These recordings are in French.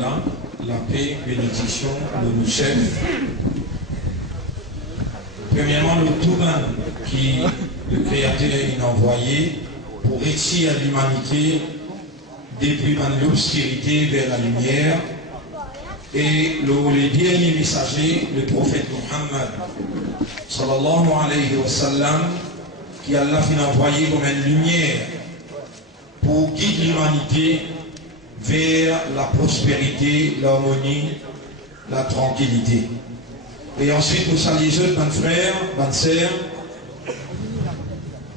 d'Allah, la paix, bénédiction de nos chefs. Premièrement, le Touban qui le Créateur a envoyé pour réussir à l'humanité depuis l'obscurité vers la lumière. Et le dernier messager, le prophète Muhammad, sallallahu alayhi wa sallam, qui Allah a envoyé comme une lumière pour guider l'humanité vers la prospérité, l'harmonie, la tranquillité. Et ensuite, nous saluons les autres, bonnes frères, bonnes sœurs,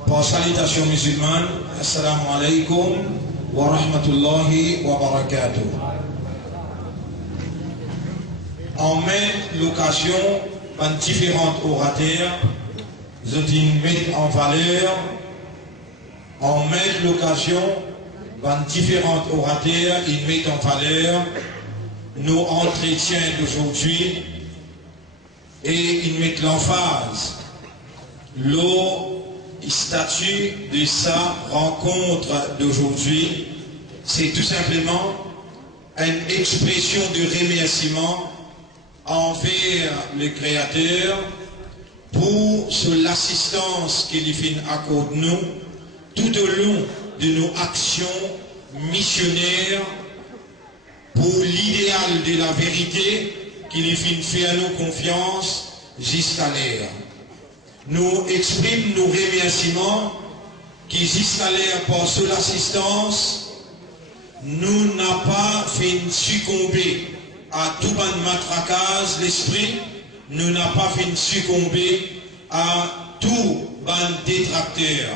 par salutation musulmane, assalamu alaikum wa rahmatullahi wa barakatuh. En même l'occasion, par différents orateurs, je mettre en valeur, en même l'occasion, par différents orateurs, ils mettent en valeur nos entretiens d'aujourd'hui et ils mettent l'emphase, le statut de sa rencontre d'aujourd'hui, c'est tout simplement une expression de remerciement envers le Créateur pour l'assistance qu'il accorde nous tout au long de nos actions missionnaires pour l'idéal de la vérité qu'il fait à nous confiance jusqu'à l'ère. Nous exprimons nos remerciements qui jusqu'à l'ère par l'assistance nous n'a pas fait succomber à tout ban matraquage l'esprit, nous n'a pas fait succomber à tout ban détracteur.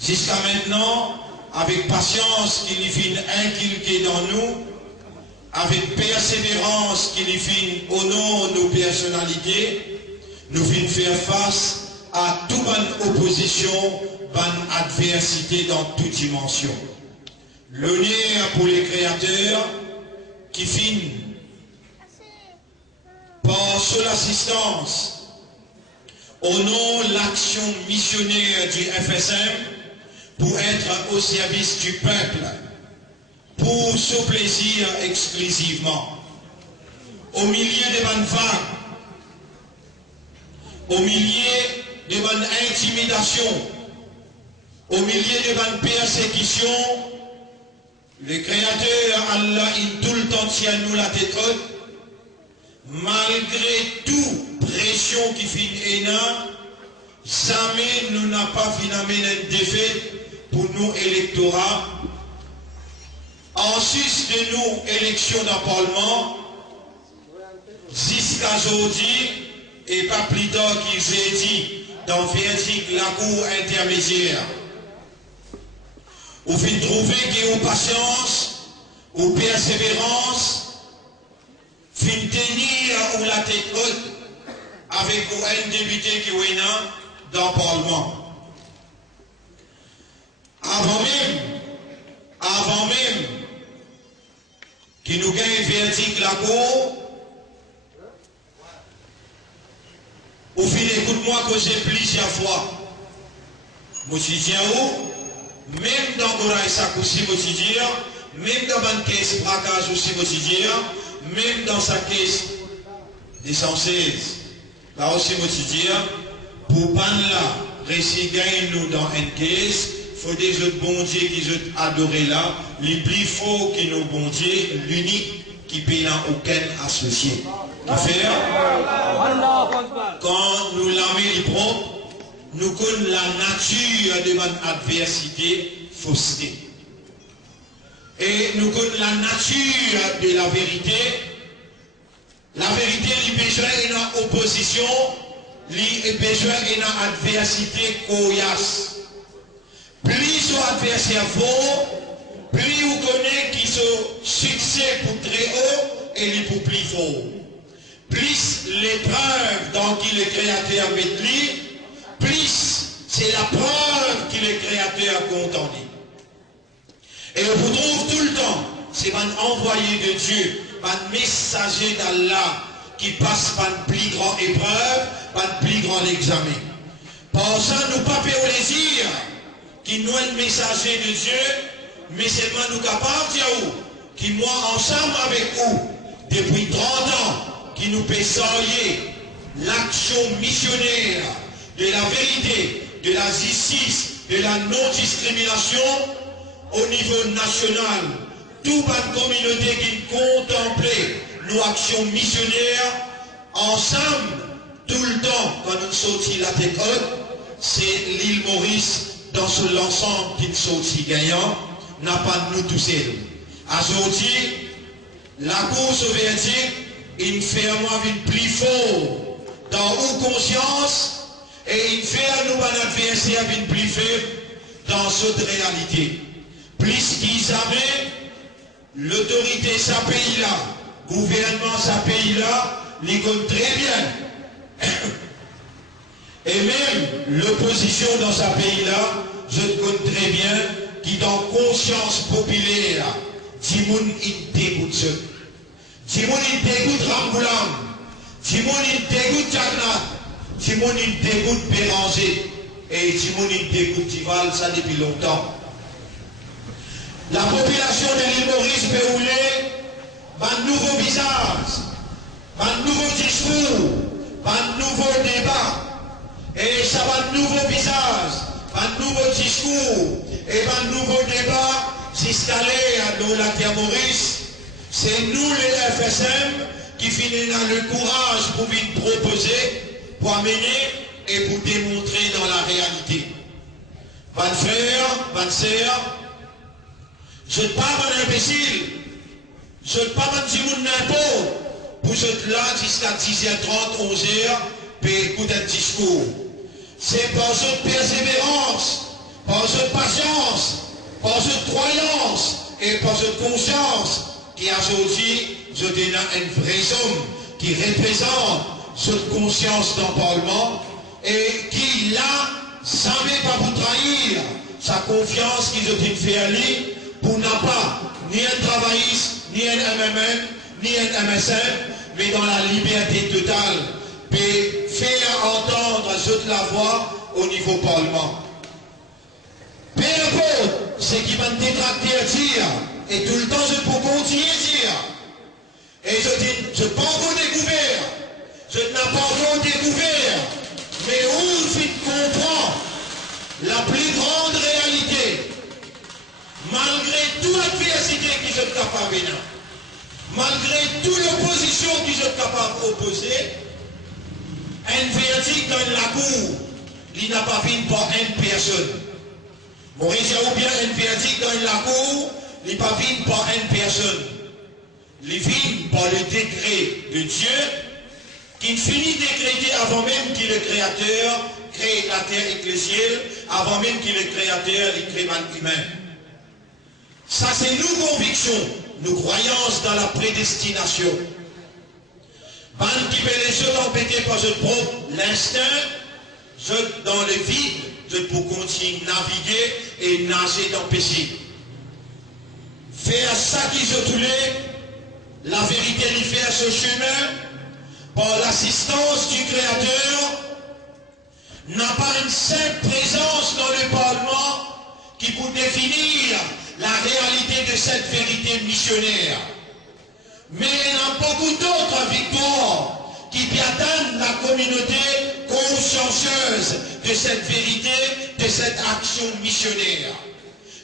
Jusqu'à maintenant, avec patience qu'il vient inculquer dans nous, avec persévérance qu'il vient au nom de nos personnalités, nous venons faire face à toute ban opposition, ban adversité dans toute dimension. L'honneur pour les créateurs qui finissent par l'assistance au nom de l'action missionnaire du FSM pour être au service du peuple, pour ce plaisir exclusivement. Au milieu de bonnes vagues, au milieu de bonnes intimidations, au milieu de bonnes persécutions, le Créateur, Allah, il tout le temps tient nous la tête haute, malgré toute pression qui finit énorme, jamais nous n'a pas finalement une défaite pour nous électorats. En sus de nous, élections dans le Parlement, jusqu'à aujourd'hui, et pas plus tard qu'il jeudi, dans le verdict la Cour intermédiaire. Vous finissez trouver qu'il y a patience, ou persévérance, fin tenir ou la tête haute avec un député qui est dans le Parlement. Avant même qu'il nous gagne verdict la Cour, au fin écoute-moi que j'ai plusieurs fois. Je dis même dans Goraï Sakousi, même dans ma caisse braquage aussi, même dans sa caisse des 116, là aussi, pour ban là, récit gagne nous dans une caisse, il faut des autres bon Dieu qui ont adoré là, les plus forts qui nous bon Dieu, l'unique qui paye aucun associé. Qui fait, quand nous l'armée est propre, nous connaissons la nature de notre adversité fausseté. Et nous connaissons la nature de la vérité. La vérité, les besoins est dans opposition, les besoins est dans adversité coriace. Plus son adversaire fort, plus vous connaissez qui sont succès pour très haut et les pour plus fort. Plus l'épreuve dans qui le Créateur met lui, plus c'est la preuve que le Créateur compte en lui. Et on vous trouve tout le temps, c'est un envoyé de Dieu, un messager d'Allah qui passe par une plus grande épreuve, par un plus grand examen. Par ça, nous ne pas faire plaisir qu'il nous est un messager de Dieu, mais seulement nous capables de dire qui moi ensemble avec vous, depuis 30 ans, qui nous paysaillez l'action missionnaire de la vérité, de la justice, de la non-discrimination au niveau national. Toute une communauté qui contemplait nos actions missionnaires ensemble, tout le temps, quand nous sortis la tête haute, c'est l'île Maurice dans l'ensemble qui nous sortit gagnant, n'a pas nous tous seuls. Aujourd'hui, la course soviétique, il fait moi une plus fort dans nos consciences et il fait nous un adversaire une plus faible dans cette réalité. Plus qu'ils avaient l'autorité de ce pays-là, gouvernement de ce pays-là, les connaît très bien. Et même l'opposition dans ce pays-là, je connais très bien, qui dans conscience populaire, Timoun il dégoûte ce. Timoun il dégoûte Ramboulam. Timoun il dégoûte Jagnat. Timoun il dégoûte Béranger. Et Timoun il dégoûte Tival, ça depuis longtemps. La population de l'île Maurice peut rouler un nouveau visage, un nouveau discours, un nouveau débat. Et ça va un nouveau visage, un nouveau discours et un nouveau débat. Jusqu'à nous la terre Maurice, c'est nous les FSM qui finissons le courage pour venir proposer, pour amener et pour démontrer dans la réalité. Bonne frère, bonne sœur, je ne parle pas d'imbécile, je ne parle pas de Timoun n'importe, pour être là jusqu'à 10h30, 11h, pour écouter un discours. C'est par cette persévérance, par cette patience, par cette croyance et par cette conscience qui a aujourd'hui, je dis là, un vrai homme qui représente cette conscience dans le Parlement et qui là, savait pas vous trahir sa confiance qu'ils ont fait à lui pour n'a pas ni un travailliste, ni un MMN, ni un MSN, mais dans la liberté totale, et faire entendre toute la voix au niveau Parlement. Peu importe ce qui va me détracter à dire, et tout le temps je peux continuer à dire. Et je dis, je n'ai pas encore découvert, je n'ai pas encore découvert, mais où je comprends la plus grande réalité, malgré toute l'adversité qui sont capables de malgré toute l'opposition qui sont capables d'opposer, un verdict dans la cour, il n'a pas vu par une personne. Maurice ou bien un verdict dans la cour, il n'a pas vu par une personne. Il vient par le décret de Dieu, qui finit décréter avant même qu'il le Créateur crée la terre et le ciel, avant même qu'il le Créateur il crée l'être humain. Ça c'est nos convictions, nos croyances dans la prédestination. Ban qui peut les jeux empêcher par ce propre l'instinct, je dans le vide, je peux continuer à naviguer et nager dans le péché. Faire ça qui se toulait, la vérité lui fait ce chemin, par l'assistance du Créateur, n'a pas une simple présence dans le Parlement qui peut définir la réalité de cette vérité missionnaire. Mais il y a beaucoup d'autres victoires qui atteignent la communauté consciencieuse de cette vérité, de cette action missionnaire.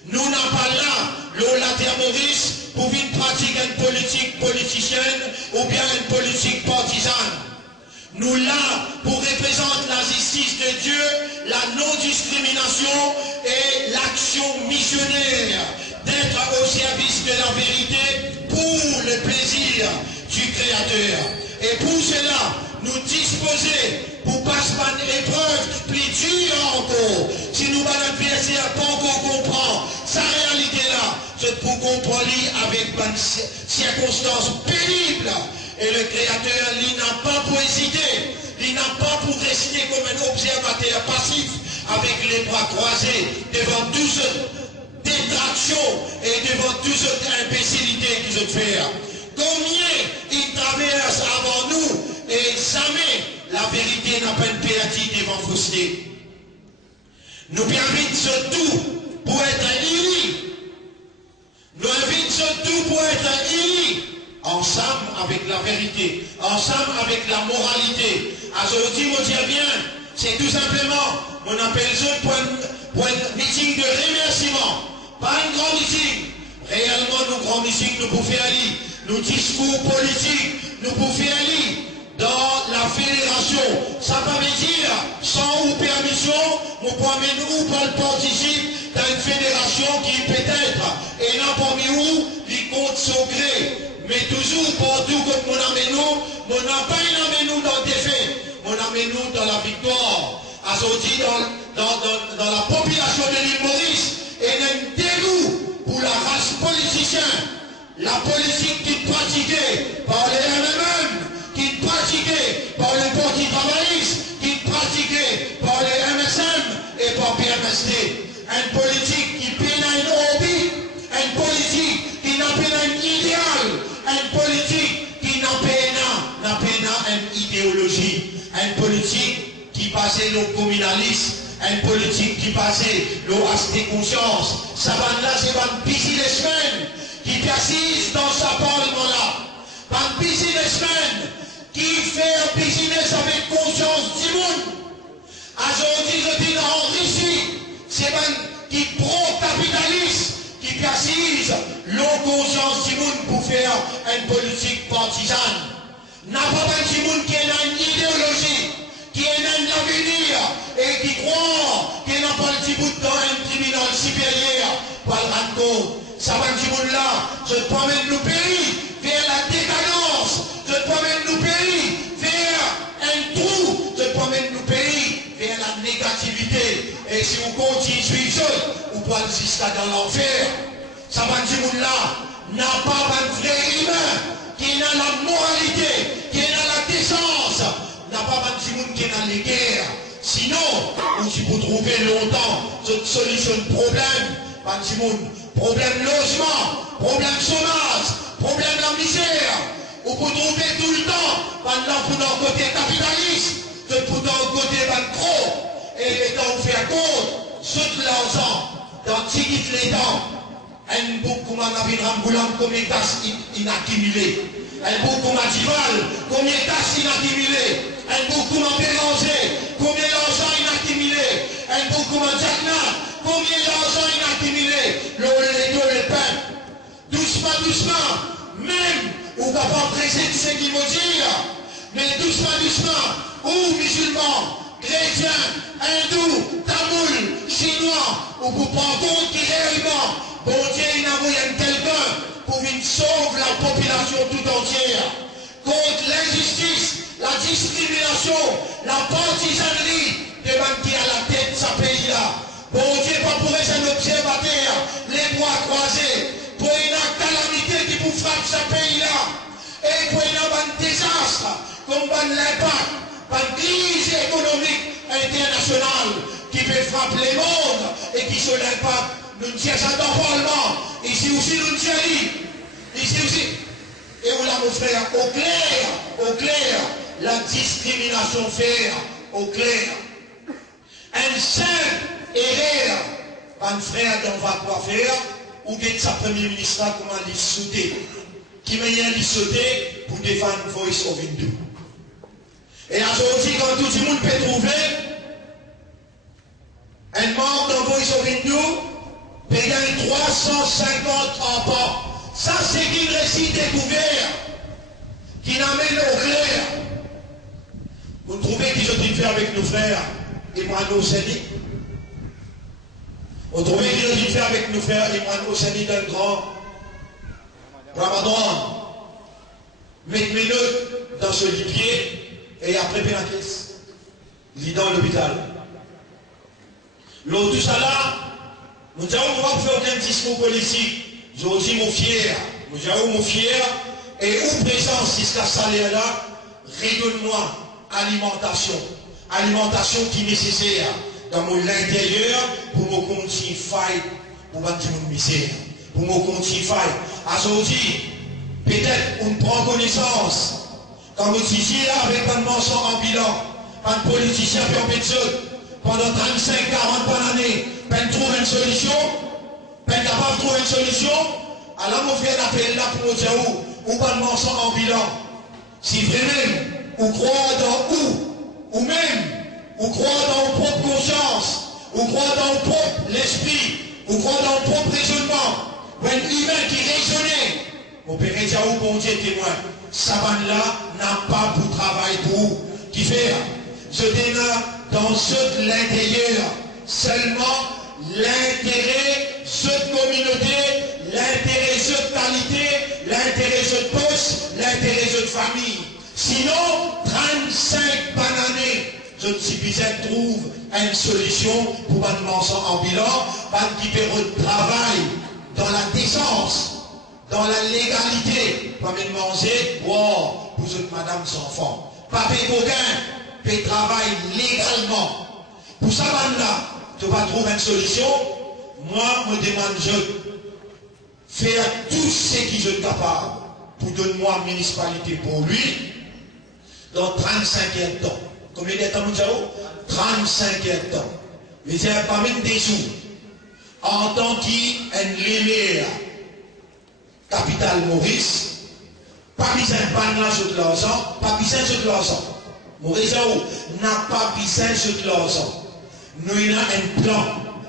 Nous n'avons pas là, la terre Maurice, pour venir pratiquer une politique politicienne ou bien une politique partisane. Nous là pour représenter la justice de Dieu, la non-discrimination et l'action missionnaire, d'être au service de la vérité pour le plaisir du Créateur. Et pour cela, nous disposer pour passer par une épreuve plus dure encore. Si nous, l'adversaire, pas encore comprendre sa réalité-là, c'est pour comprendre avec une circonstance pénible. Et le Créateur, il n'a pas pour hésiter, il n'a pas pour rester comme un observateur passif avec les bras croisés devant tout ce détraction et devant toute cette imbécilité qu'ils ont fait. Combien ils traversent avant nous et jamais la vérité n'a pas une perdue devant fausseté. Nous permettons surtout pour être unis. Nous invitons tout pour être unis, ensemble avec la vérité, ensemble avec la moralité. Aujourd'hui, on dit bien, c'est tout simplement, on appelle ça pour un meeting de remerciement, pas un grand meeting. Réellement, nous grand meeting, nous pouvons faire aller, nos discours politiques, nous pouvons faire aller dans la fédération. Ça veut dire, sans ou permission, nous pouvons pas participer dans une fédération qui peut-être est là parmi nous, qui compte son gré. Mais toujours, partout que mon amène nous, mon n'a pas amené nous dans le défait, mon amène nous dans la victoire. Aujourd'hui, dans la population de l'île Maurice, et un dégoût pour la race politicienne, la politique qui est pratiquée par les MMM, qui est pratiquée par les partis travaillistes, qui est pratiquée par les MSM et par PMSD. Une politique qui peine à une hobby, une politique qui n'a pas un idéal, une politique qui n'a pas une idéologie, une politique qui passait le communalisme, une politique qui passait le aspect conscience. Ça va là, c'est pas busy les semaines qui persiste dans sa parlement-là. Pas busy les semaines qui fait business avec conscience du monde. Aujourd'hui, je dis en Russie, c'est pas qui pro-capitaliste, qui persiste l'eau conscience du monde pour faire une politique partisane. N'a pas du monde qui a une idéologie, qui a un avenir et qui croit qu'il n'a pas le petit bout dans un tribunal supérieur pour le rendre compte. Ça va du monde là, je promène nos pays vers la décadence, je promène nos pays vers un trou, je promène nos pays vers la négativité. Et si on continue à suivre ça, on peut aller jusqu'à dans l'enfer. Ça va du monde là, n'a pas un vrai humain qui a la moralité, qui a la décence, n'a pas un monde qui est dans les guerres. Sinon, on peut trouver longtemps cette solution de problème, pas de monde. Problème logement, problème chômage, problème la misère. On peut trouver tout le temps, pendant pour notre côté capitaliste, pour notre côté trop. Et quand on fait compte, tout l'argent, dans les temps, un bouc comme un Ramboulane, combien d'as inaccumulé. Un bouc comme un Dival, combien d'as inaccumulé. Un bouc comme un Bélanger, combien d'argent inaccumulé. Un bouc comme un Jacquemin, combien d'argent inaccumulé. Le pain. Doucement, doucement, même, ou capable de presser ce qu'il veut dire, mais doucement, doucement, ou musulmans, chrétiens, hindous, tamouls, chinois, ou pour prendre compte qui réellement, bon Dieu, il a envoyé quelqu'un pour venir sauver la population tout entière contre l'injustice, la discrimination, la partisanerie de gens qui à la tête de ce pays-là. Bon Dieu, pas pour être un observateur, les bras croisés, pour une calamité qui vous frappe ce pays-là, et pour un désastre, comme l'impact, une crise économique internationale qui peut frapper le monde et qui sur l'impact, nous disons ça dans le Parlement, ici aussi nous disons, ici aussi. Et voilà mon frère, au clair, la discrimination faire, au clair. Un simple erreur, un frère d'on va quoi faire, ou bien sa premier ministre comment lui sauter, qui m'a lui sauter pour défendre Voice of Hindu. Et aujourd'hui, quand tout le monde peut trouver un membre de Voice of Hindu, paye 350 enfants. Ça, c'est une récit découvert qui n'amène au clair. Vous trouvez qu'ils ont fait avec nos frères Emmanuel Osseni? Vous trouvez qu'ils ont fait avec nos frères Emmanuel Osseni d'un grand Ramadan? Mettez minutes dans ce lit-pied et après la caisse. Lit dans l'hôpital. L'autre tout ça là, nous avons pas fait aucun discours politique. J'ai aussi mon fier, nous avons mon fier, et où présence jusqu'à ce salaire-là, redonne-moi alimentation. Alimentation qui est nécessaire dans mon intérieur pour me continuer fight, pour battre mon misère, pour me continuer fight. Aujourd'hui, peut-être on prend connaissance, quand vous disiez là avec un mensonge ambulant, un politicien qui en fait pendant 35-40 années, peine trouver une solution, peine capable de trouver une solution, Alors, mon frère, appelle là pour dire où pas de mensonge en bilan. Si vraiment, ou croire dans ou même, ou croire dans vos propres conscience, ou croire dans vos propres l'esprit, ou croire dans vos propres raisonnements, ou un humain qui raisonnait, mon père dit à vous, bon Dieu témoin, Savane-là n'a pas pour travail pour vous, qui fait, je dénonce dans ce l'intérieur, seulement l'intérêt, cette communauté, l'intérêt, cette qualité, l'intérêt, cette poste, l'intérêt, cette famille. Sinon, 35 bananes, je ne sais plus, trouve une solution pour un mensonge en bilan, pas qui fait de travail dans la décence, dans la légalité, pas de manger, wow, pour cette madame sans enfant. Pas de coquin, fait travail légalement. Pour ça, là, tu vas trouver une solution. Moi, me demande, je faire tout ce qui je suis capable pour donner moi une municipalité pour lui dans 35e temps. Combien de temps, nous avons 35e temps. Mais il n'y a pas même des sous. En tant qu'un capitale Maurice, pas besoin de banane sur l'argent, pas besoin de l'argent. Maurice n'a pas besoin de l'argent. Nous avons un plan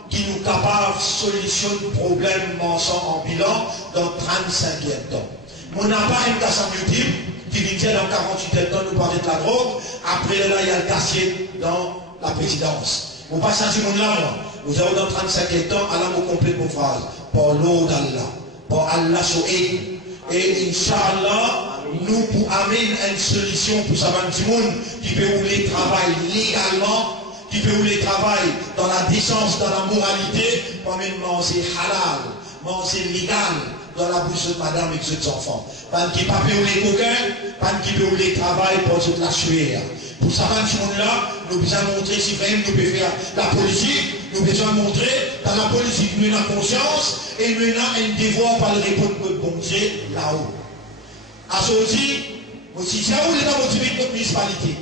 qui nous capable de solutionner le problème mensonge en bilan dans 35e temps. On n'a pas un cas multiple qui vient dire dans 48e temps nous parler de la drogue. Après là, il y a le cassier dans la présidence. On passe à ce monde-là, nous avons dans 35e temps, à la mot complète pour phrase. Par l'eau d'Allah. Par Allah sur et Inch'Allah, nous pour amener une solution pour ça, petit monde qui peut rouler travail légalement, qui peut rouler travail dans la décence, dans la moralité, pour même manger halal, manger légal dans la bouche de madame et de ses enfants. Pas qui peut rouler coquin, pas qui peut rouler travail pour toute la sueur. Pour ça, ce monde-là, nous devons montrer si vraiment nous pouvons faire la politique, nous devons montrer dans la politique, nous avons conscience et nous avons un devoir par le répondre de bon Dieu là-haut. À ce moment-là, si c'est où l'État motivé de notre municipalité,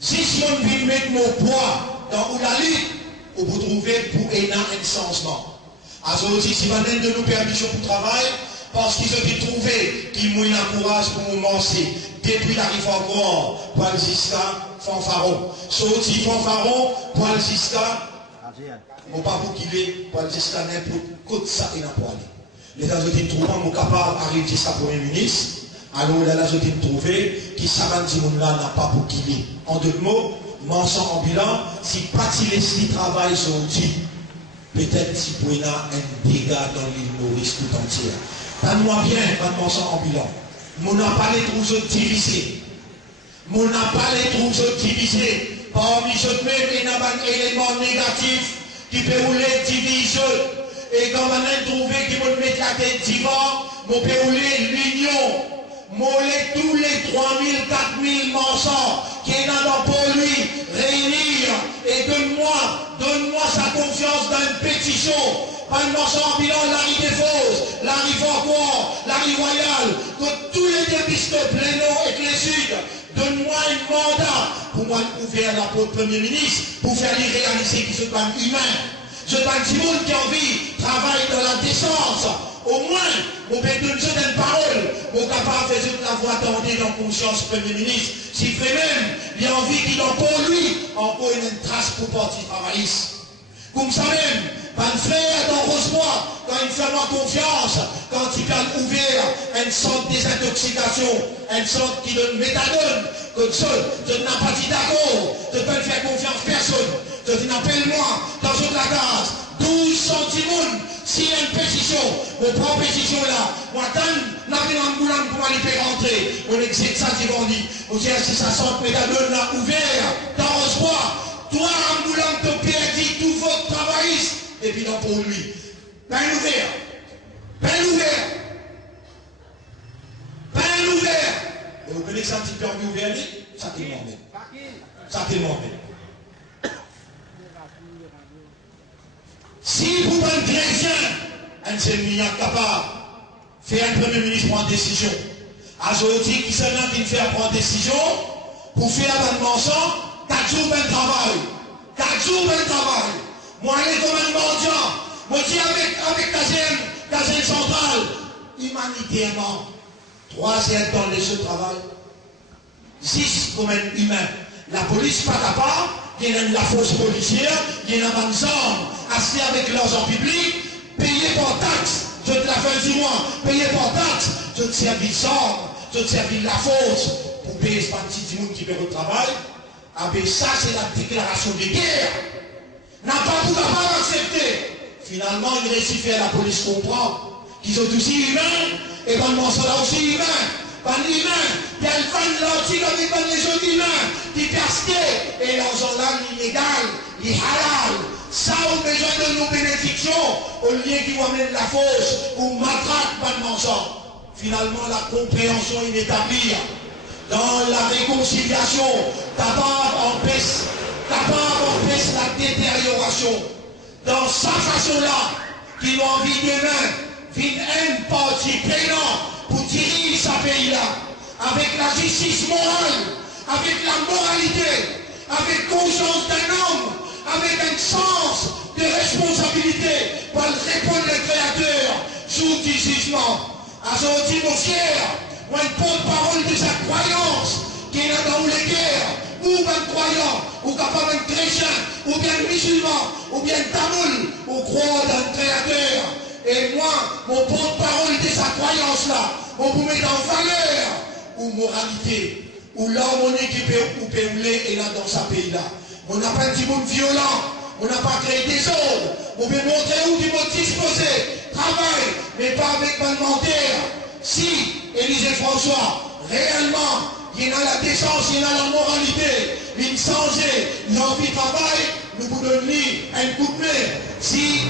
si on veut mettre nos poids dans la lutte, on peut trouver pour un changement. À ce moment-là, si on donne de nous permission pour travail, parce qu'ils ont trouvé qu'ils m'ont eu un courage pour nous lancer. Depuis la réforme pour aller jusqu'à Fanfaron. Sorti Fanfaron pour aller jusqu'à. On pas pour qu'il est, pour aller jusqu'à n'importe côté ça et n'importe quoi. Les États-Unis trouvent capable d'arriver jusqu'à Premier ministre. Alors là, les États-Unis trouvé qui savent que ce monde-là n'a pas pour qu'il est. En deux mots, mensonge ambulant, si pas si travail sur outil, peut-être si vous avez un dégât dans l'île Maurice tout entière. Donne-moi bien, un mensonge ambulant. On n'a pas les trousseaux divisés. On n'a pas les trousseaux divisés. Parmi eux même, il y a un élément négatif qui peut rouler division. Et quand on a trouvé qu'il peut mettre la tête divan, on peut rouler l'union. Moller tous les 3000, 4000 mensonges qui est dans pour lui, réunir et donne-moi sa confiance dans une pétition. Pas de mensonge en bilan, la rue des Fosses, la rue Faucourt, la rue Royale, que tous les dépistes plénaux et les Sud, donne-moi un mandat pour moi ouvrir la porte Premier ministre pour faire les réaliser qui se parlent humain. Je parle du monde qui a envie de travailler dans la décence. Au moins, on peut donner une parole, on est capable de faire la voix tendue dans la conscience Premier ministre. Si vraiment, il a envie qu'il en pour lui, encore une trace pour parti travailliste. Comme ça même, un frère dans Rosebois, quand il fait moi confiance, quand il peut ouvrir un centre de désintoxication, un centre qui donne méthadone, que seul, je n'ai pas dit d'accord, je ne peux faire confiance personne. Je dis, appelle-moi dans toute la case, 12 centimes, s'il y a une pétition, on prend pétition là, moi, quand n'a rien en boulant pour aller faire rentrer, on exige ça, qui vont dire, on dit, si ça centre méthadone là, ouvert, dans Rosebois, toi, en boulant, te perdis tout votre travailliste, et puis non pour lui. Pain ouvert. Pain ouvert. Pain ouvert. Et vous connaissez un petit peu ouvert, ça qui m'emmène. Ça qui m'emmène. Si vous êtes chrétien, un seul milliard capable, faire un premier ministre prendre décision. Aujourd'hui, qui s'en a qui fait prendre décision, pour faire un mensonge, 4 jours de travail. 4 jours de travail. Moi, les comme un mendiant. Moi, je dis avec ta gemme, gazelle centrale, humanitairement, 3 heures dans les jeux de travail, 6 comme un humain. La police pas capable, il y a la force policière, il y a un ensemble, assis avec l'argent public, payé par taxe, je te la fin du mois, payé par taxe, je te servis d'armes, je te servis de la force, pour payer ce petit monde qui perd au travail. Ah ben ça c'est la déclaration de guerre. N'a pas tout capable accepter. Finalement, il réussit à faire la police comprendre qu'ils sont aussi humains, et dans le mensonge aussi humains. Pas humains, il y a le fan de l'antique avec les autres humains, qui percent, et l'argent là, l'illégal, l'halal. Ça, on a besoin de nos bénédictions, au lieu qui vous amène la fausse, ou matraque, pas de mensonge. Finalement, la compréhension est établie. Dans la réconciliation, d'abord empêche la détérioration. Dans sa façon-là, qui ont envie demain, vient un parti payant pour diriger ce pays-là, avec la justice morale, avec la moralité, avec conscience d'un homme, avec un sens de responsabilité pour répondre le Créateur sous du jugement. À son dit, mon cher, ou un porte-parole de sa croyance qui est là dans les guerres, ou un croyant, ou capable un chrétien, ou bien musulman, ou bien tamoul, ou croit dans le Créateur. Et moi, mon porte-parole de sa croyance-là, on vous met en valeur, ou moralité, ou l'harmonie qui peut rouler et là dans sa pays-là. On n'a pas un petit monde violent, on n'a pas créé des ordres, on peut montrer où du monde disposé, travail, mais pas avec parlementaire. Si Élisée François, réellement, il y a la décence, il y a la moralité, il changer, il a envie de travail, nous vous donnons un coup de main. Si,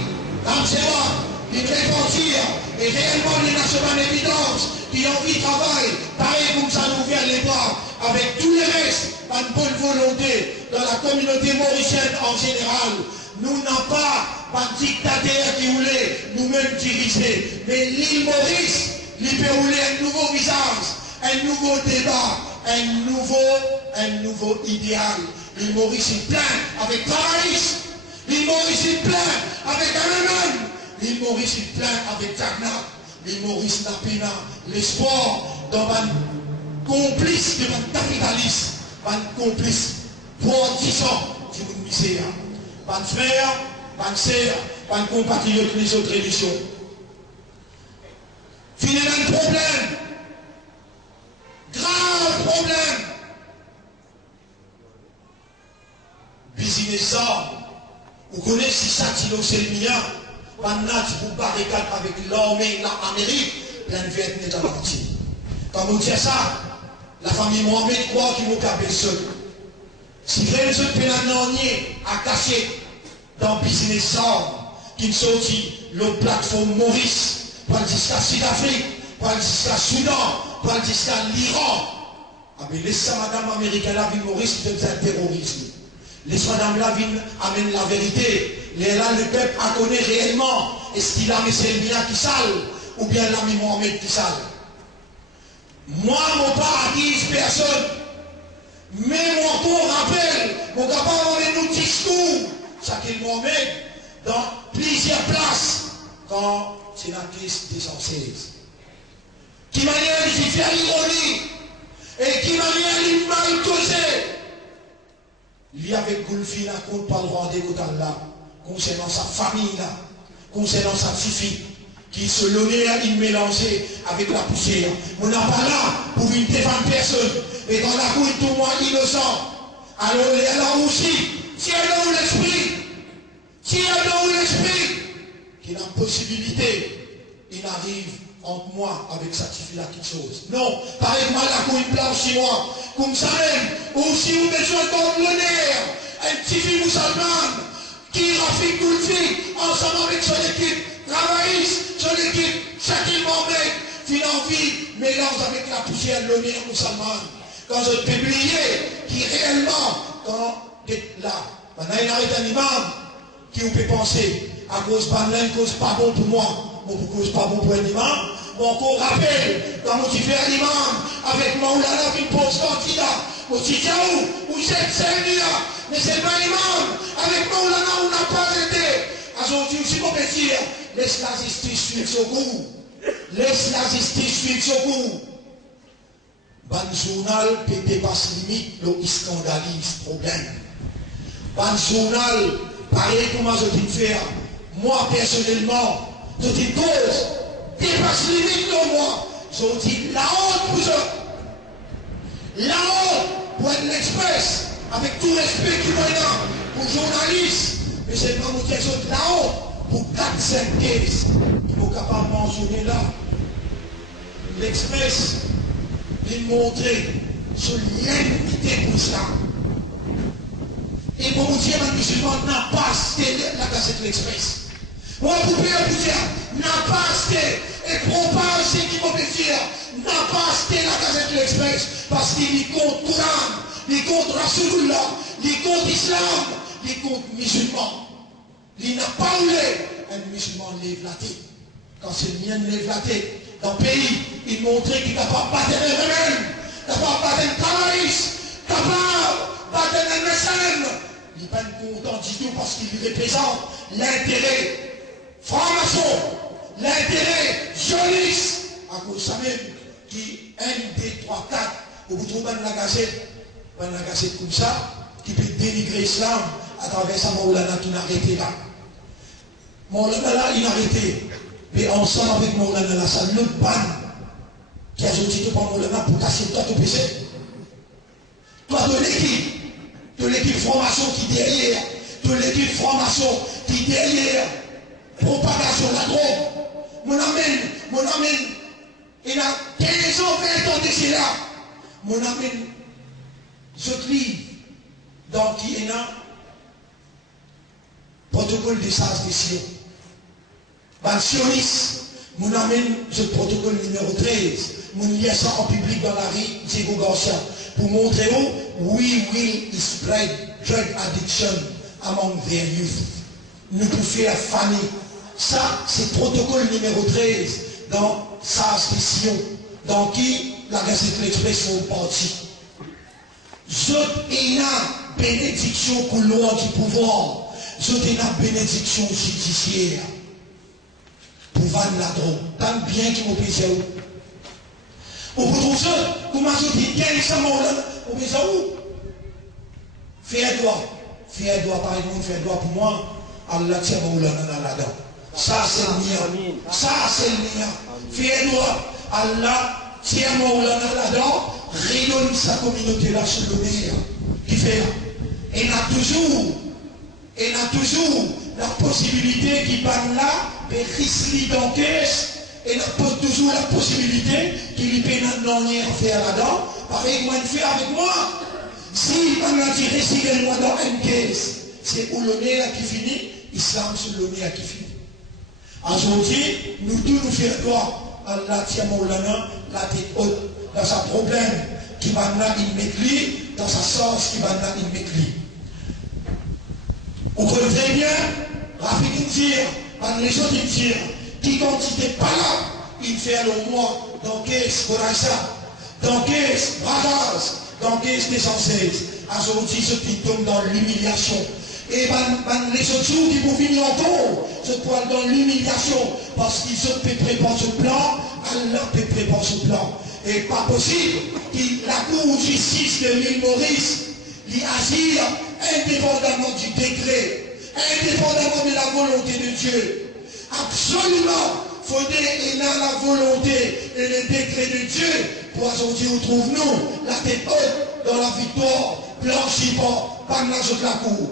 dans ce moment, il répentir, et réellement, il y a en évidence, il a envie de travail, pareil comme ça nous vient les bras, avec tous les restes, par une bonne volonté, dans la communauté mauricienne en général, nous n'avons pas un dictateur qui voulait nous-mêmes diriger, mais l'île Maurice, il peut rouler un nouveau visage, un nouveau débat, un nouveau idéal. L'île Maurice est plein avec travaillisme, l'île Maurice est plein avec Ananan, l'île Maurice est plein avec Tagna, l'île Maurice n'a pas l'espoir dans un complice de un capitaliste, un complice pour 10 ans qui vous misère. Pas de frère, pas de sœur, pas de compatriotes des autres religions. Finalement, un problème, grave problème. Business ça, vous connaissez ça, c'est le mien. Pendant que vous barricade avec l'armée, l'Amérique, plein de vêtements dans la partie. Quand vous dites ça, la famille Mohamed croit qu'ils vont taper seul. Si vous avez un à cacher dans le business ça, qui sortit la plateforme Maurice, pour jusqu'à Sud-Afrique, pour jusqu'à Soudan, pour jusqu'à l'Iran. Ah mais laissez madame américaine la ville Maurice qui fait un terrorisme. Laissez madame la ville amène la vérité. Là, le peuple a connu réellement est-ce qu'il a mis Selmia qui sale ou bien l'ami Mohamed qui sale. Moi, mon père dit personne. Mais mon tour rappelle, mon capable de nous discours, Shakil Mohamed, dans plusieurs places, quand c'est la crise des 116. Qui manière de faire l'ironie, et qui manière de mal causer. Il y avait Goulfi, la compte pas le rendez-vous là, concernant sa famille là, concernant sa fille, qui se lonnait à y mélanger avec la poussière. On n'a pas là pour une défendre personne. Et dans la cour, tout le monde innocent. Alors, il y a là aussi, tiens dans l'esprit, qui a une possibilité, il arrive entre moi avec sa fille là quelque chose. Non, par exemple, la cour, une blanche chez moi, comme ça même, ou si vous besoin de l'honneur, un petit fille musulmane, qui raffique tout le fille, ensemble avec son équipe, travailliste, son équipe, Shakil Mohamed, qui envie, mélange avec la poussière de l'honneur musulmane. Quand je publié, qui réellement, quand là, maintenant il arrête un imam, qui vous peut penser, à cause de l'un, cause pas bon pour moi, bon pour cause pas bon pour un imam, bon qu'on rappelle, quand on fait un imam, avec Maoulana, qui pose candidat, on dit où c'est Selmia, mais c'est pas imam, avec Maoulana, on n'a pas été, Aujourd'hui, si vous pouvez dire, laisse la justice suivre son cours. Laisse la justice suivre son cours. Ban journal peut dépasser limite, il scandalise problème. Ban journal, pareil comment je dis faire. Moi personnellement, je dis cause, dépasse limite de moi. Je dis la honte pour eux. La honte pour l'Express, avec tout respect qui m'en a, pour journalistes. Mais c'est pas mon question de la honte pour 4-5 cases. Il faut capable de mentionner là. L'Express, il montrait sur l'unité pour ça. Et pour vous dire, un musulman n'a pas acheté la Gazette de l'Express. Moi, pour vous dire, n'a pas acheté et propage ce qui m'a fait dire, n'a pas acheté la Gazette de l'Express parce qu'il est contre Coran, il est contre Rasulullah, il est contre l'islam, il est contre musulman. Il n'a pas voulu un musulman lève la tête. Quand c'est le mien lève la tête, dans le pays, il montrait qu'il n'est capable de battre les rebelles, capable de battre les terroristes, capable de battre les médecins. Il n'est pas content du tout parce qu'il représente l'intérêt franc-maçon, l'intérêt sioniste, à cause de ça même, qui 1, 2, 3, 4, vous trouvez dans la gazette comme ça, qui peut dénigrer l'islam à travers ça, Maulana qui n'a arrêté là. Maulana là, il a arrêté. Mais ensemble avec Maulana là, ça l'autre panne qui a sorti tout par Maulana pour casser toi tout PC. Toi de l'équipe formation qui derrière, de l'équipe formation qui derrière, propagation de la drogue. Mon amène, il a 15 ans, 20 ans de cela. Mon amène, ce livre, dans qui est là, protocole de sage de Sion. Sioniste, mon amène ce protocole numéro 13, mon lit ça en public dans la rue, Diego Garcia, pour montrer où we will spread drug addiction among their youth. Nous pouvons faire famille. Ça, c'est protocole numéro 13 dans sage de Sion, dans qui la Gazette de l'Express sont partis. Zot et la bénédiction couloir du pouvoir. Zot et la bénédiction judiciaire. Pour vendre la drogue. Tant bien qu'il m'a payé où. Au bout de ça, comment je dis, quel ça m'a au payé où? Fais un doigt par exemple, fais un doigt pour moi. Allah tient mon là-dedans. Ça c'est le mien. Ça c'est le mien. Fais un doigt. Allah tient mon là-dedans. Redonne sa communauté là sur le nez. Qui fait? Et il a toujours la possibilité qui parle là, mais risque d'encaisse, et il a toujours la possibilité qu'il peut rien faire là-dedans, pareil, moi, fait avec moi. Si on a dit recycle-moi dans une caisse, c'est où le nez là qui finit, islam sur le nez qui finit. Aujourd'hui, nous tous nous faisons droit, Allah tient Maulana, la tête haute. Dans sa problème qui va là, il m'écrit, dans sa source qui va là, il m'écrit. Vous comprenez bien, Rafik dire, les autres dire, qui quand il n'était pas là, il fait le mois, dans caisse Koraïsa, dans caisse Bragas, dans caisse 216. Aujourd'hui, ceux qui tombent dans l'humiliation. Et les autres jours qui vont venir encore, se poilent dans l'humiliation, parce qu'ils se préparent ce plan, Allah peut préparer ce plan. Et pas possible que la Cour de justice de l'île Maurice l'y agir indépendamment du décret, indépendamment de la volonté de Dieu. Absolument, il faudrait y avoir la volonté et le décret de Dieu pour aujourd'hui où trouve-nous la tête haute dans la victoire, blanchie par la Cour.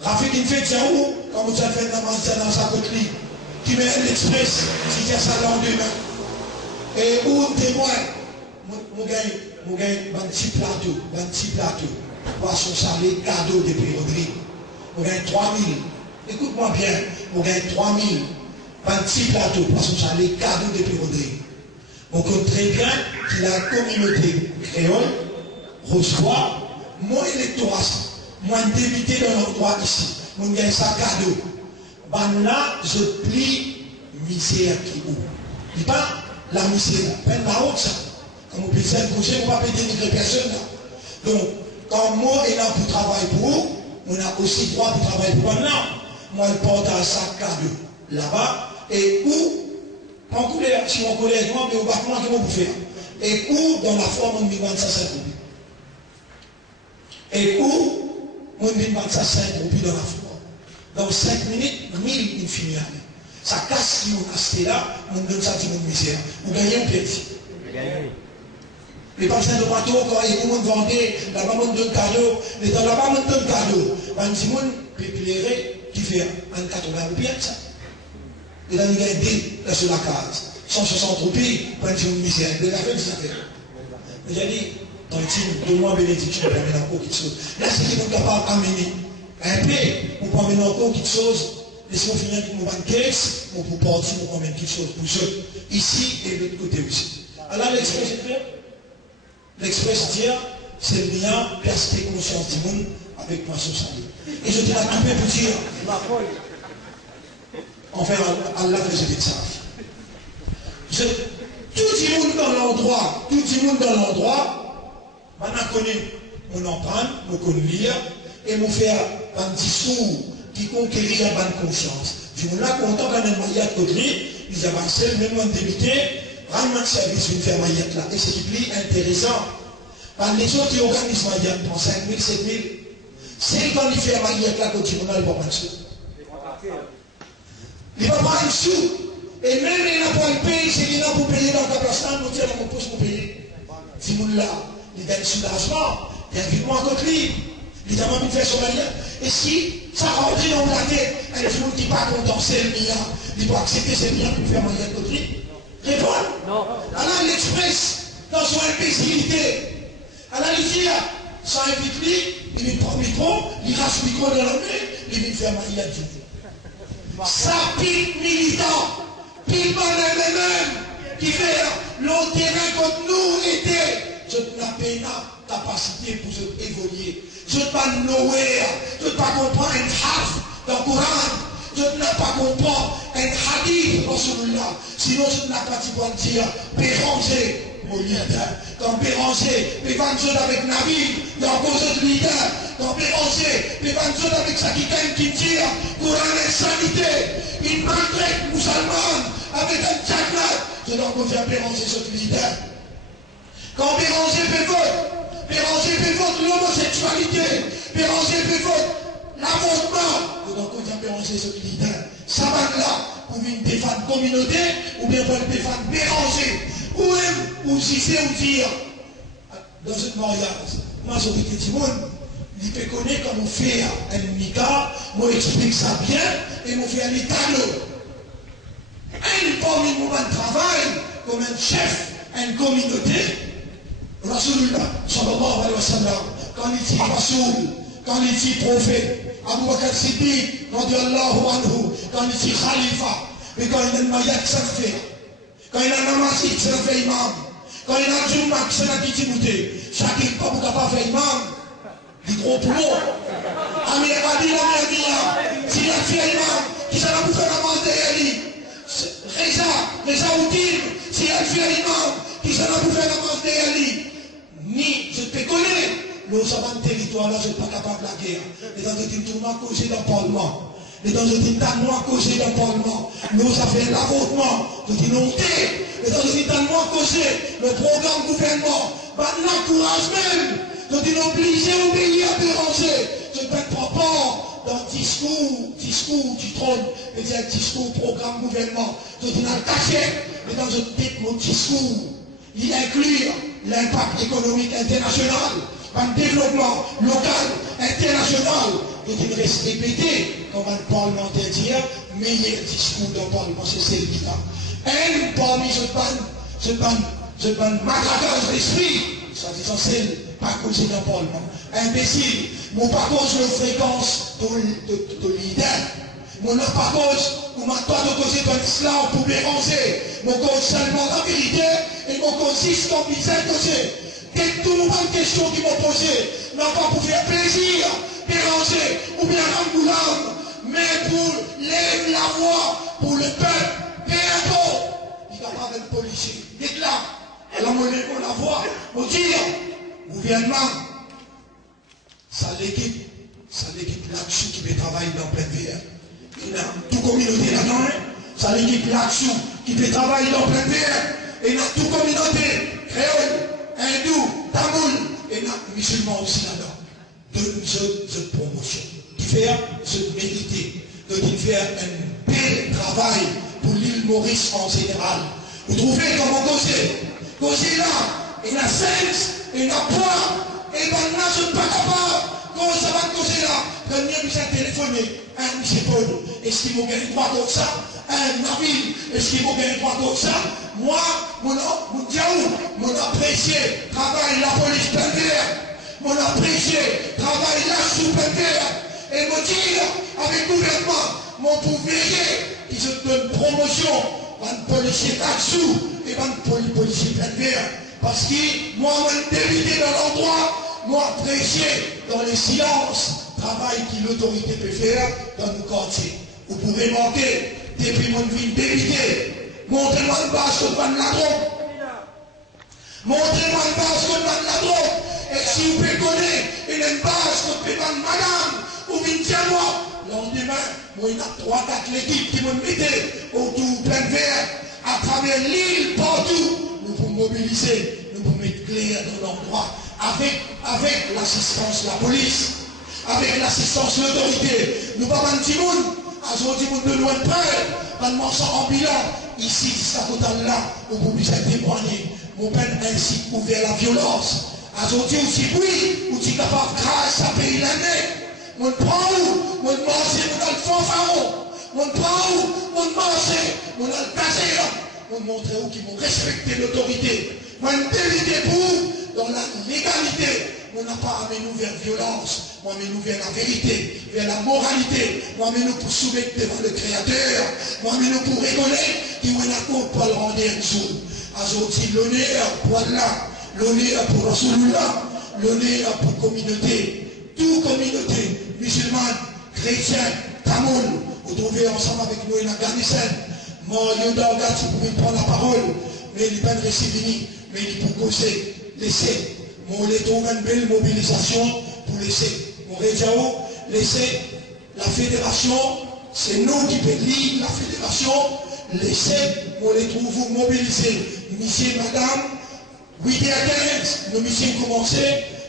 Rafik il fait déjà où, comme vous avez fait dans sa côte libre, qui met l'Express, si il y a ça dans deux mains. Et où témoin, mon gars, un petit plateau, poisson salé, cadeau de Pérodry. Mon gars, 3000. Écoute-moi bien, mon gars, 3000. Un petit plateau, poisson salé, cadeau de Pérodry. On compte très bien que la communauté créole reçoit mon électorat, moins débuté dans l'endroit ici. Mon gars, ça cadeau. Ben là, je plie misère qui ouvre. Il pas la misère, peine la honte ça. Comme on peut dire, on ne va pas dénigrer personne là. Donc, quand moi est là pour travailler pour vous, on a aussi droit pour travailler pour moi. moi je porte un sac cadeau là-bas, et où, en couleur, si on collègue, moi, mais au bâtiment, comment vous faire? Et où, dans la forme, on me demande ça 5 roupies. Et où, on me demande ça 5 roupies dans la forme. Dans 5 minutes, 1000 une finit. Ça casse si on a acheté là, on donne ça à tout le monde misère. Vous gagnez ou perdez? Les personnes de bateau, quand ils vont vendre, là-bas, on donne cadeau. Les gens là-bas, on donne cadeau. Un petit monde peut éclairer qui fait un 80 roupies, ça. Et là, il y a des là sur la case. 160 roupies, pour une misère. De la fin de ça fait. J'ai dit, dans le team, donne-moi bénédiction pour amener encore quelque chose. Là, c'est qu'ils vont capables d'amener un peu pour amener encore quelque chose. Laissez-moi finir avec mon 25, pour partir, pour amener quelque chose pour eux. Ici et de l'autre côté aussi. Alors, l'express est clair. L'express dire, c'est le lien, percer conscience du monde avec moi sur ça. Et je te la couper pour dire. Enfin, Allah que je dis ça. Tout le monde dans l'endroit, maintenant connaît mon empreinte, mon connaît lire, et mon faire un discours qui conquérit la bonne conscience. Je me là content quand on maillot de côté, ils avancent, même en débuté, rendre service une faire maillot là. Et c'est plus intéressant. Par les autres qui organisent maillot pour 5 000, 7 000, c'est quand ils font maillot là, quand ils vont aller voir un sou. Il va prendre un sou. Et même il n'a pas le pays, c'est qu'il n'a pas payé dans la place là, nous tirons mon poste pour payer. Si nous là, il gagne soulagement, il y a un vivement à côté, il a même fait son malien. Et si ça rentre dans la tête, un jour qui n'est pas content, c'est le mien, il doit accepter c'est bien pour faire malien à côté. Répond. Non. Alors l'express, dans son imbécilité, alors il dit, ça invite lui, il prend le micro, il rase le micro dans la main, il vient faire malien à Dieu. Ça pique militant. Pile par les qui fait le terrain contre nous était, je n'ai pas capacité pour évoluer. Je ne pas nowhere, je ne pas comprendre un harf dans le Coran, je ne pas comprendre un hadith dans celui-là. Sinon, je n'ai pas dire, Béranger, mon leader. Quand Béranger, Béranger avec Nabil, dans cause de leader. Quand Béranger, Béranger avec Sakiten qui tire, Coran insanité, il maltraite musulmane. Avec un tchaklat, je dois confier à Béranger ce leader. Quand Béranger fait vote l'homosexualité, Béranger fait vote l'avortement, je dois confier à Béranger ce leader. Ça va là, pour une défendre communauté, ou bien pour une défendre Béranger, ou même, ou si c'est ou dire, dans une mariage, moi je dis que tout le monde, il peut connaître comment faire un mika, moi explique ça bien, et moi fait un étalon. Un parmi nous un travail comme un chef, une communauté. Rasulullah, sallallahu alayhi wa sallam, quand il dit Rasoul, quand il dit prophète, Abu Bakr Siddiq, radiallahu anhu, quand il dit Khalifa, mais quand il a le maillot qui s'en fait, quand il a le namasi qui s'en fait imam, quand il a le jumma qui s'en a dit chacun pas pour pas faire imam, il est trop pro. Amir Adi, s'il a fait imam, qui s'en a pour faire la masse derrière lui. Reza Oudim, si elle fait imam, qui s'en a pour faire la masse derrière lui. Ni, je te connais, nous avons un territoire là, je ne suis pas capable de la guerre. Et dans le temps, nous avons causé dans le Parlement. Et dans le temps, nous avons causé dans le Parlement. Nous avons fait l'avortement. Nous avons monté. Et dans le temps, nous avons causé le programme gouvernement. Maintenant, courage même. Nous avons obligé au pays à Béranger. Je ne peux pas part dans le discours du trône. Et dire discours, programme gouvernement. Nous avons caché. Et dans mon discours, il inclut l'impact économique international, un développement local, international, et il reste répété, comme un parlementaire dit, meilleur discours d'un parlement, c'est celui-là. Un parmi ce ban matraquage d'esprit, soi-disant c'est pas causé d'un parlement. Imbécile, mon pas cause de fréquence de leader. Mon n'a pas cause, ou ma pas de causer d'un islam pour Béranger. Mon cause seulement la vérité, et mon cause 6 comme il s'est causé. Dès tout le monde question qui m'ont posé, non pas pour faire plaisir, Béranger, ou bien Ramboulam, mais pour lever la voix, pour le peuple, peu importe. Il va pas avec le policier. Dites là, elle a monnaie pour la voix, pour dire, gouvernement, ça l'équipe là-dessus qui veut travailler dans plein VR. communauté là-dedans, ça l'équipe l'action qui peut travailler dans plein terre, et dans toute communauté, créole, hindou, tamoul, et dans musulmans aussi là-dedans. De cette promotion, qui fait se mériter, de faire un bel travail pour l'île Maurice en général. Vous trouvez comment causer là, il y a sexe, il y a poids, et ben là je ne suis pas capable, comment ça va causer là, le mien vous a téléphoné, monsieur Paul, est-ce qu'il m'a gagné droit comme ça, Marvin, est-ce qu'il m'a gagné droit comme ça, moi, mon diaou, mon apprécié, travail la police plein terre, mon apprécié, travail là sous plein terre, et me dire, avec le gouvernement, mon pouvoir, qui se donne promotion, un policier 4 sous, et un policier plein terre, parce que moi, je débité dans l'endroit, moi, apprécié dans les silences, travail que l'autorité peut faire dans nos quartiers. Vous pouvez manquer, depuis mon vie débité, montrez-moi une base contre la drogue. Montrez-moi une base contre la drogue. Et si vous pouvez connaître une base contre madame, ou bien tiens-moi, le lendemain, moi, il y a 3-4 l'équipe qui me mettaient autour plein de verre, à travers l'île, partout. Nous pouvons mobiliser, nous pouvons mettre clair dans l'endroit, avec l'assistance de la police, avec l'assistance de l'autorité. Nous ne pouvons pas dire, aujourd'hui, nous devons être prêts, dans le morceau ambulant, ici, ça total là, nous pouvons témoigner. Mon père ainsi ouvert la violence. Aujourd'hui, aussi, oui, ou tu es capable grâce à pays l'année. Mon prend où, mon marché, mon a le fanfaron. Mon prend où, mon marché, mon a le casé là. Mon montrer où qui m'ont respecté l'autorité. Mon délité pour, dans la légalité. On n'a pas amené nous vers violence, moi amené nous vers la vérité, vers la moralité, moi amené nous pour soumettre devant le Créateur, moi amené nous pour rigoler, et on a compte pour le rendre un jour. Aujourd'hui, l'honneur pour Allah, l'honneur pour Rasulullah, l'honneur pour la communauté, toute communauté, musulmane, chrétienne, tamoul, vous trouvez ensemble avec nous en Afghanistan. Moi, Yoda, si vous pouvez prendre la parole, mais il n'est pas de récit, mais il est pour causer, laisser. Mon trouve une belle mobilisation pour laisser mon laisser la fédération, c'est nous qui peut lire la fédération, laisser, on les trouve vous mobiliser. Monsieur, madame, 8h15, nous avons commencé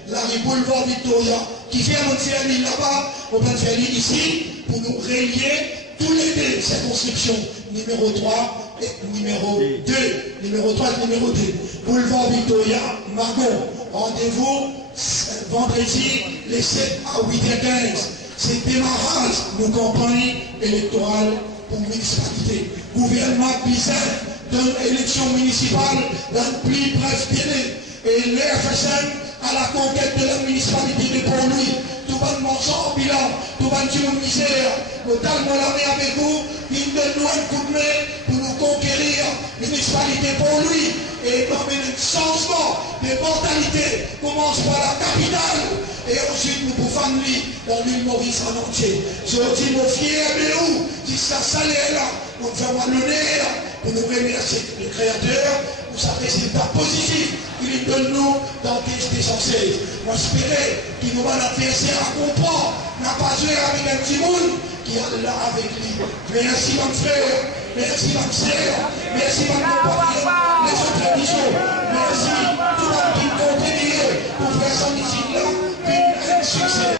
la rue Boulevard Victoria, qui fait un faire l'île là-bas, on va faire l'île ici, pour nous relier tous les deux circonscriptions, numéro 3 et numéro 2, numéro 3 et numéro 2. Boulevard Victoria, Margot. Rendez-vous vendredi les 7 à 8h15. C'est démarrage de campagne électorale pour municipalité. Gouvernement bizarre d'une élection municipale dans le plus bref délai. Et l'FSM à la conquête de la municipalité de Pont-Louis. Tout le monde en bilan, tout le monde misère. Totalement l'armée avec vous, il donne nous un coup de main pour nous conquérir la municipalité Pont-Louis. Et parmi le changement de mentalité commence par la capitale et ensuite nous pouvons lui dans l'île Maurice en entier. Je dis mon fier de où, si ça salaire là, nous faisons l'honneur pour nous remercier le Créateur pour sa résultat positif qu'il donne nous dans le des censés. Moi j'espérais qu'il nous va l'adversaire à comprendre, n'a pas joué avec un petit monde qui est là avec lui. Merci mon frère, merci ma sœur, merci ma compagne. Les autres missions, merci tout le monde qui continue pour faire son ici là, puis un succès.